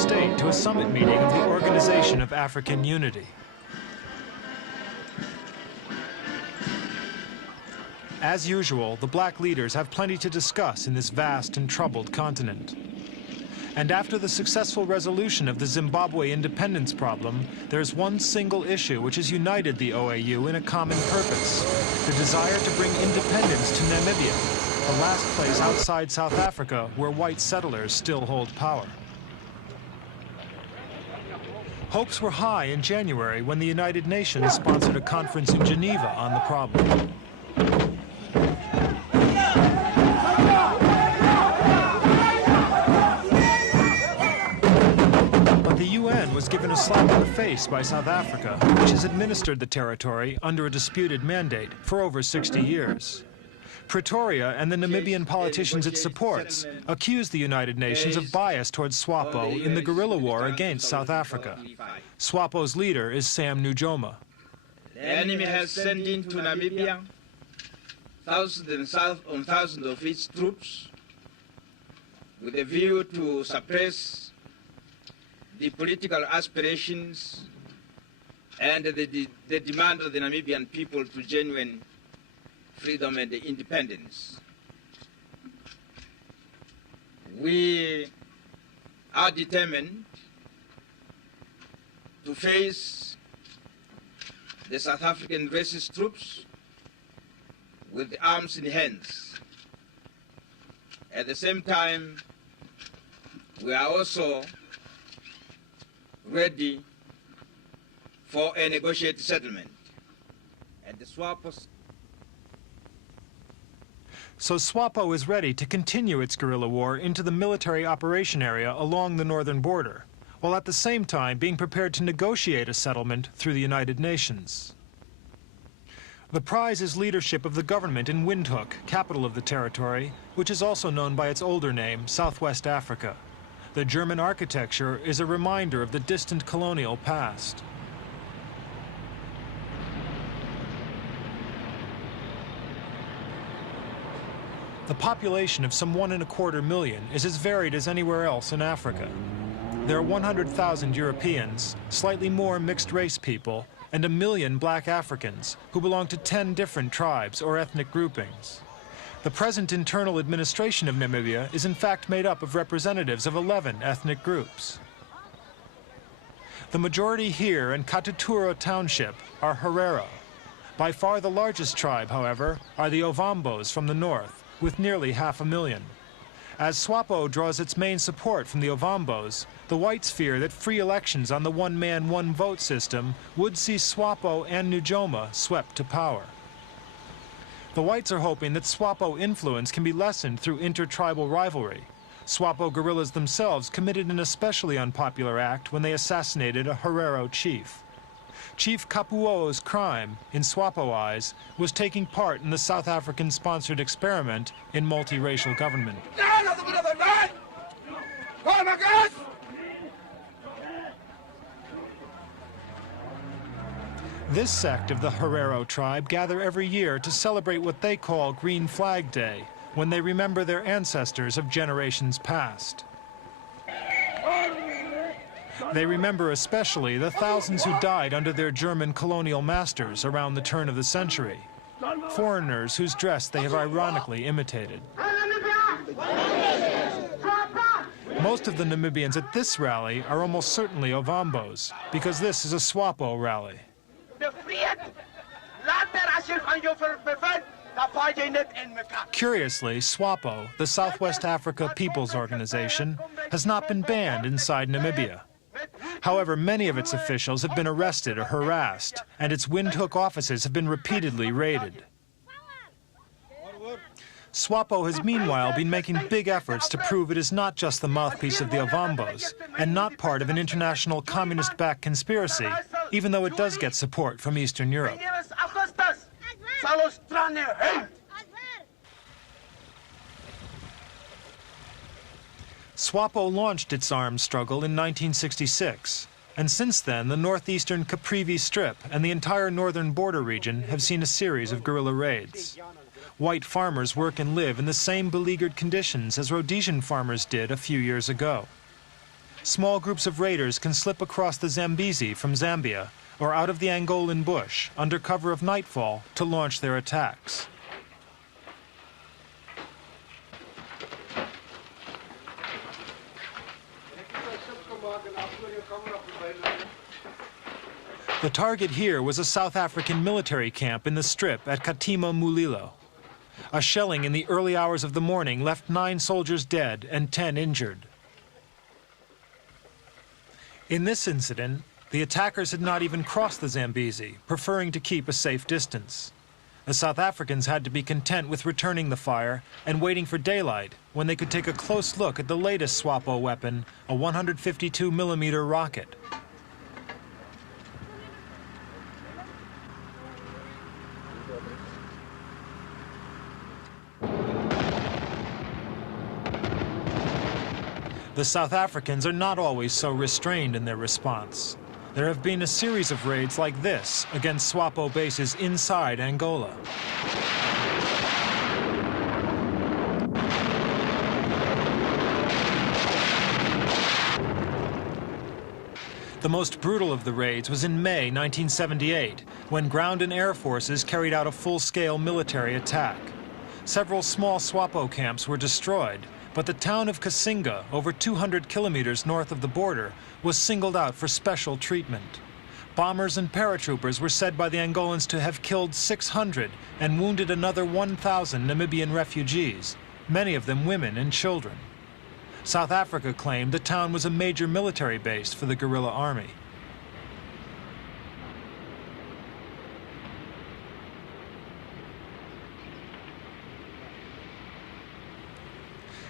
state to a summit meeting of the Organization of African Unity. As usual, the black leaders have plenty to discuss in this vast and troubled continent. And after the successful resolution of the Zimbabwe independence problem, there's one single issue which has united the OAU in a common purpose: the desire to bring independence to Namibia, the last place outside South Africa where white settlers still hold power. Hopes were high in January when the United Nations sponsored a conference in Geneva on the problem. The UN was given a slap in the face by South Africa, which has administered the territory under a disputed mandate for over 60 years. Pretoria and the Namibian politicians it supports accuse the United Nations of bias towards SWAPO in the guerrilla war against South Africa. SWAPO's leader is Sam Nujoma. The enemy has sent into Namibia thousands of its troops with a view to suppress the political aspirations and the demand of the Namibian people to genuine freedom and independence. We are determined to face the South African racist troops with arms in hands. At the same time, we are also ready for a negotiated settlement. And the So SWAPO is ready to continue its guerrilla war into the military operation area along the northern border, while at the same time being prepared to negotiate a settlement through the United Nations. The prize is leadership of the government in Windhoek, capital of the territory, which is also known by its older name, Southwest Africa. The German architecture is a reminder of the distant colonial past. The population of some 1.25 million is as varied as anywhere else in Africa. There are 100,000 Europeans, slightly more mixed-race people, and 1 million black Africans who belong to 10 different tribes or ethnic groupings. The present internal administration of Namibia is in fact made up of representatives of 11 ethnic groups. The majority here in Katutura Township are Herero. By far the largest tribe, however, are the Ovambos from the north, with nearly 500,000. As SWAPO draws its main support from the Ovambos, the whites fear that free elections on the one-man, one-vote system would see SWAPO and Nujoma swept to power. The whites are hoping that SWAPO influence can be lessened through intertribal rivalry. SWAPO guerrillas themselves committed an especially unpopular act when they assassinated a Herero chief. Chief Kapuo's crime, in SWAPO eyes, was taking part in the South African-sponsored experiment in multiracial government. This sect of the Herero tribe gather every year to celebrate what they call Green Flag Day, when they remember their ancestors of generations past. They remember especially the thousands who died under their German colonial masters around the turn of the century, foreigners whose dress they have ironically imitated. Most of the Namibians at this rally are almost certainly Ovambos, because this is a SWAPO rally. Curiously, SWAPO, the Southwest Africa People's Organization, has not been banned inside Namibia. However, many of its officials have been arrested or harassed, and its Windhoek offices have been repeatedly raided. SWAPO has meanwhile been making big efforts to prove it is not just the mouthpiece of the Ovambos, and not part of an international communist-backed conspiracy, even though it does get support from Eastern Europe. SWAPO launched its arms struggle in 1966, and since then the northeastern Caprivi Strip and the entire northern border region have seen a series of guerrilla raids. White farmers work and live in the same beleaguered conditions as Rhodesian farmers did a few years ago. small groups of raiders can slip across the Zambezi from Zambia or out of the Angolan bush under cover of nightfall to launch their attacks. The target here was a South African military camp in the strip at Katima, Mulilo. A shelling in the early hours of the morning left 9 soldiers dead and 10 injured. In this incident, the attackers had not even crossed the Zambezi, preferring to keep a safe distance. The South Africans had to be content with returning the fire and waiting for daylight when they could take a close look at the latest SWAPO weapon, a 152mm rocket. The South Africans are not always so restrained in their response. There have been a series of raids like this against SWAPO bases inside Angola. The most brutal of the raids was in May 1978, when ground and air forces carried out a full-scale military attack. Several small SWAPO camps were destroyed, but the town of Kasinga, over 200 kilometers north of the border, was singled out for special treatment. Bombers and paratroopers were said by the Angolans to have killed 600 and wounded another 1,000 Namibian refugees, many of them women and children. South Africa claimed the town was a major military base for the guerrilla army.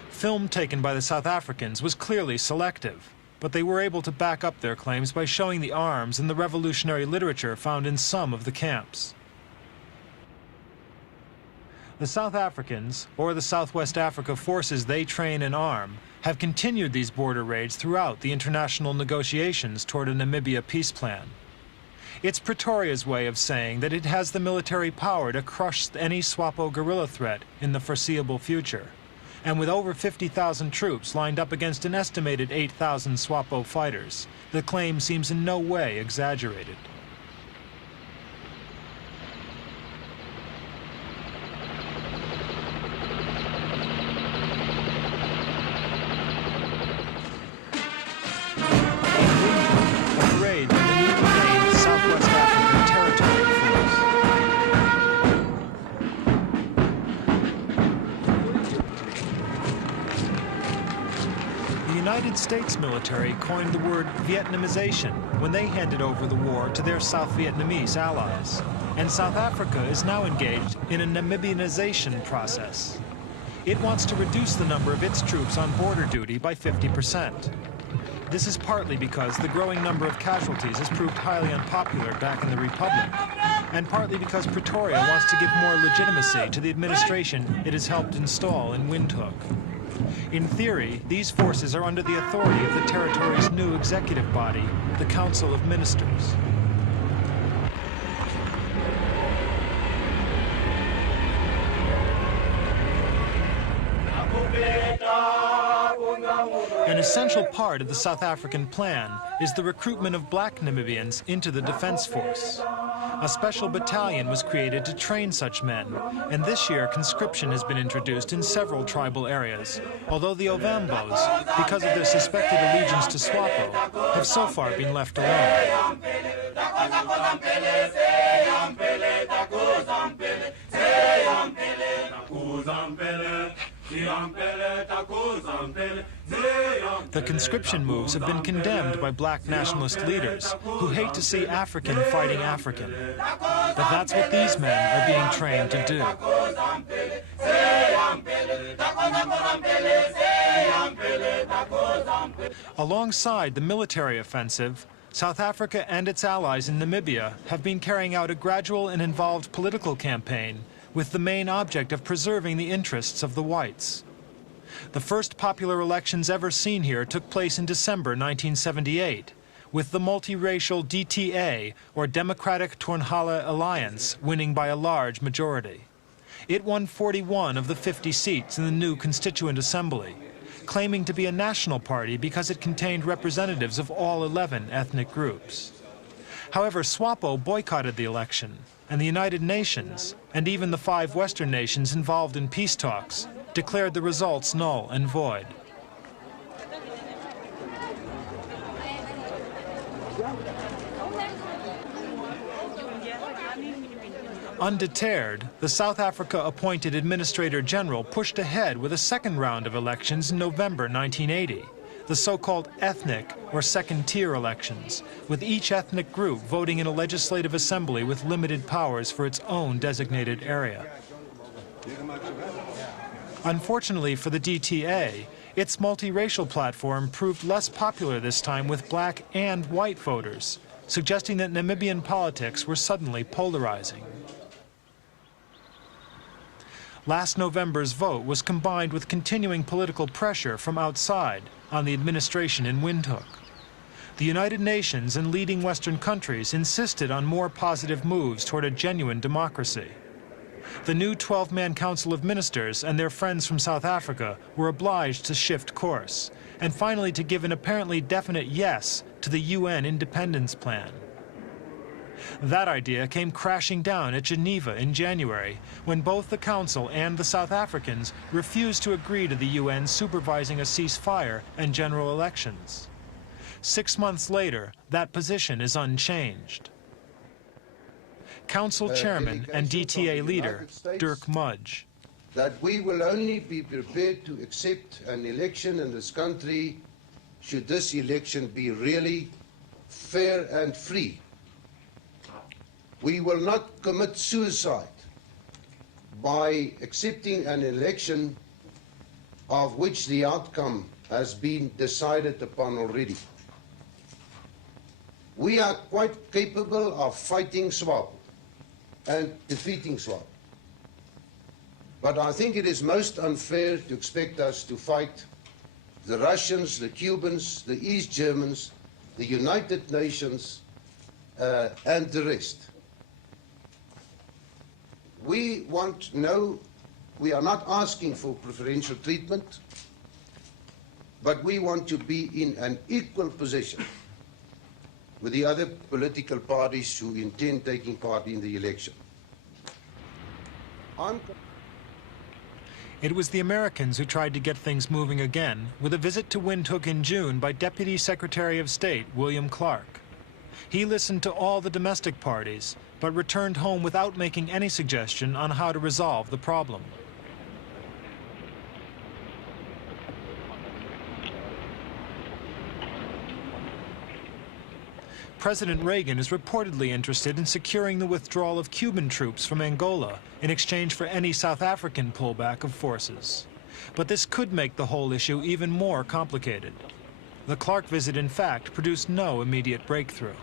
Film taken by the South Africans was clearly selective, but they were able to back up their claims by showing the arms and the revolutionary literature found in some of the camps. The South Africans, or the Southwest Africa forces they train and arm, have continued these border raids throughout the international negotiations toward a Namibia peace plan. It's Pretoria's way of saying that it has the military power to crush any SWAPO guerrilla threat in the foreseeable future. And with over 50,000 troops lined up against an estimated 8,000 SWAPO fighters, the claim seems in no way exaggerated. Raid the newly named Southwest African Territory Force. The United States military coined the word Vietnamization when they handed over the war to their South Vietnamese allies. And South Africa is now engaged in a Namibianization process. It wants to reduce the number of its troops on border duty by 50%. This is partly because the growing number of casualties has proved highly unpopular back in the Republic, and partly because Pretoria wants to give more legitimacy to the administration it has helped install in Windhoek. In theory, these forces are under the authority of the territory's new executive body, the Council of Ministers. An essential part of the South African plan is the recruitment of black Namibians into the defense force. A special battalion was created to train such men, and this year conscription has been introduced in several tribal areas, although the Ovambos, because of their suspected allegiance to SWAPO, have so far been left alone. The conscription moves have been condemned by black nationalist leaders who hate to see African fighting African. But that's what these men are being trained to do. Alongside the military offensive, South Africa and its allies in Namibia have been carrying out a gradual and involved political campaign with the main object of preserving the interests of the whites. The first popular elections ever seen here took place in December 1978, with the multiracial DTA, or Democratic Turnhala Alliance, winning by a large majority. It won 41 of the 50 seats in the new Constituent Assembly. claiming to be a national party because it contained representatives of all 11 ethnic groups. However, SWAPO boycotted the election, and the United Nations, and even the 5 Western nations involved in peace talks, declared the results null and void. Undeterred, the South Africa-appointed Administrator General pushed ahead with a second round of elections in November 1980, the so-called ethnic or second-tier elections, with each ethnic group voting in a legislative assembly with limited powers for its own designated area. Unfortunately for the DTA, its multiracial platform proved less popular this time with black and white voters, suggesting that Namibian politics were suddenly polarizing. Last November's vote was combined with continuing political pressure from outside on the administration in Windhoek. The United Nations and leading Western countries insisted on more positive moves toward a genuine democracy. The new 12-man Council of Ministers and their friends from South Africa were obliged to shift course, and finally to give an apparently definite yes to the UN Independence Plan. That idea came crashing down at Geneva in January, when both the Council and the South Africans refused to agree to the UN supervising a ceasefire and general elections. 6 months later, that position is unchanged. Council Chairman and DTA leader, Dirk Mudge. That we will only be prepared to accept an election in this country should this election be really fair and free. We will not commit suicide by accepting an election of which the outcome has been decided upon already. We are quite capable of fighting SWAPO and defeating SWAPO. But I think it is most unfair to expect us to fight the Russians, the Cubans, the East Germans, the United Nations, and the rest. We are not asking for preferential treatment, but we want to be in an equal position with the other political parties who intend taking part in the election. It was the Americans who tried to get things moving again with a visit to Windhoek in June by Deputy Secretary of State William Clark. He listened to all the domestic parties, but returned home without making any suggestion on how to resolve the problem. President Reagan is reportedly interested in securing the withdrawal of Cuban troops from Angola in exchange for any South African pullback of forces. But this could make the whole issue even more complicated. The Clark visit, in fact, produced no immediate breakthrough.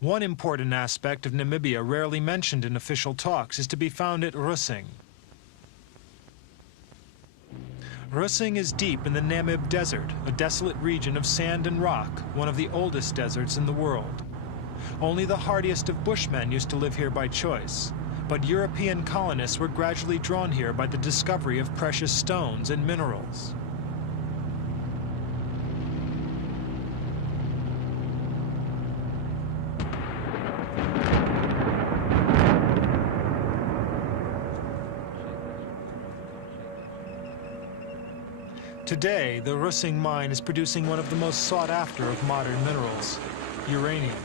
One important aspect of Namibia rarely mentioned in official talks is to be found at Rusing. Rusing is deep in the Namib Desert, a desolate region of sand and rock, one of the oldest deserts in the world. Only the hardiest of Bushmen used to live here by choice, but European colonists were gradually drawn here by the discovery of precious stones and minerals. Today, the Rusing mine is producing one of the most sought after of modern minerals, uranium.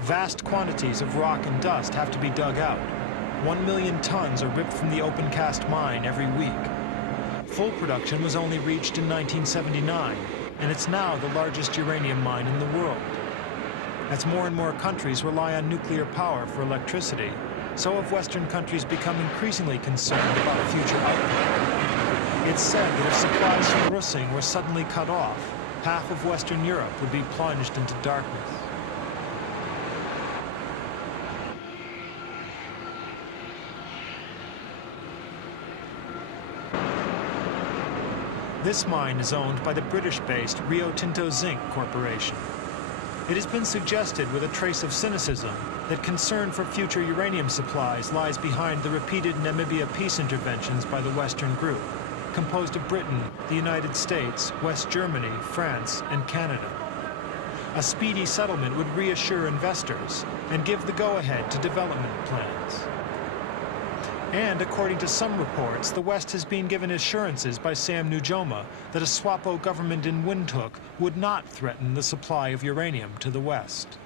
Vast quantities of rock and dust have to be dug out. 1 million tons are ripped from the open-cast mine every week. Full production was only reached in 1979, and it's now the largest uranium mine in the world. As more and more countries rely on nuclear power for electricity, so have Western countries become increasingly concerned about future output. It's said that if supplies from Rusing were suddenly cut off, half of Western Europe would be plunged into darkness. This mine is owned by the British-based Rio Tinto Zinc Corporation. It has been suggested with a trace of cynicism that concern for future uranium supplies lies behind the repeated Namibia peace interventions by the Western group, composed of Britain, the United States, West Germany, France, and Canada. A speedy settlement would reassure investors and give the go-ahead to development plans. And according to some reports, the West has been given assurances by Sam Nujoma that a SWAPO government in Windhoek would not threaten the supply of uranium to the West.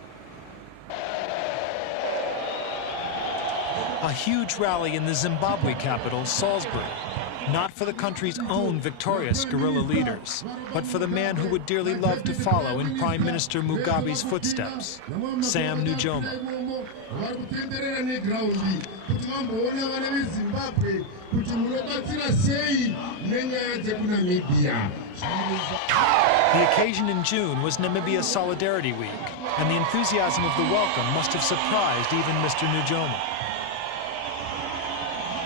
A huge rally in the Zimbabwe capital, Salisbury, not for the country's own victorious guerrilla leaders, but for the man who would dearly love to follow in Prime Minister Mugabe's footsteps, Sam Nujoma. The occasion in June was Namibia Solidarity Week, and the enthusiasm of the welcome must have surprised even Mr. Nujoma.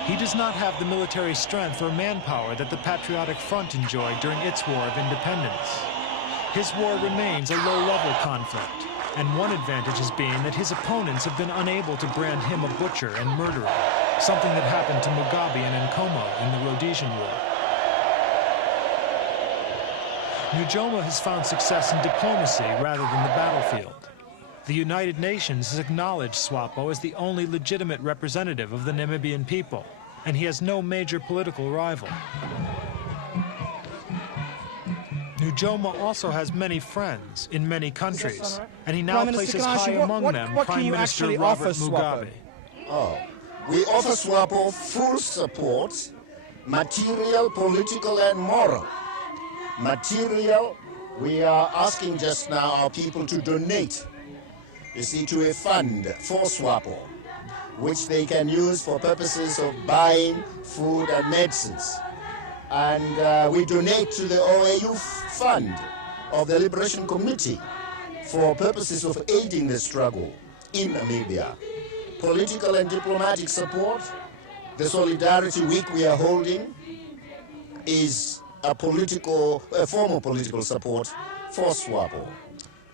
He does not have the military strength or manpower that the Patriotic Front enjoyed during its War of Independence. His war remains a low-level conflict, and one advantage has been that his opponents have been unable to brand him a butcher and murderer, something that happened to Mugabe and Nkomo in the Rhodesian War. Nujoma has found success in diplomacy rather than the battlefield. The United Nations has acknowledged SWAPO as the only legitimate representative of the Namibian people, and he has no major political rival. Nujoma also has many friends in many countries, and he now places high among them Prime Minister Robert Mugabe. We offer SWAPO full support, material, political, and moral. Material, we are asking just now our people to donate, you see, to a fund for SWAPO, which they can use for purposes of buying food and medicines. And we donate to the OAU fund of the Liberation Committee for purposes of aiding the struggle in Namibia. Political and diplomatic support, the Solidarity Week we are holding is a formal political support for SWAPO.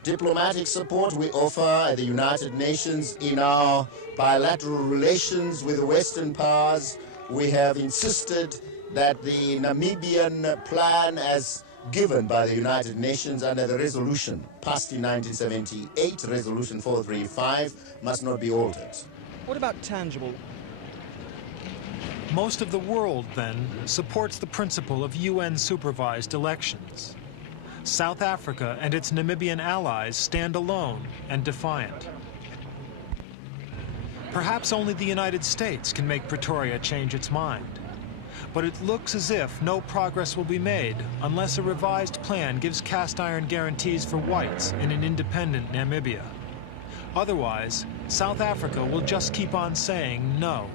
Diplomatic support we offer at the United Nations in our bilateral relations with the Western powers. We have insisted that the Namibian plan as given by the United Nations under the resolution passed in 1978, Resolution 435, must not be altered. What about tangible? Most of the world, then, supports the principle of UN-supervised elections. South Africa and its Namibian allies stand alone and defiant. Perhaps only the United States can make Pretoria change its mind. But it looks as if no progress will be made unless a revised plan gives cast-iron guarantees for whites in an independent Namibia. Otherwise, South Africa will just keep on saying no.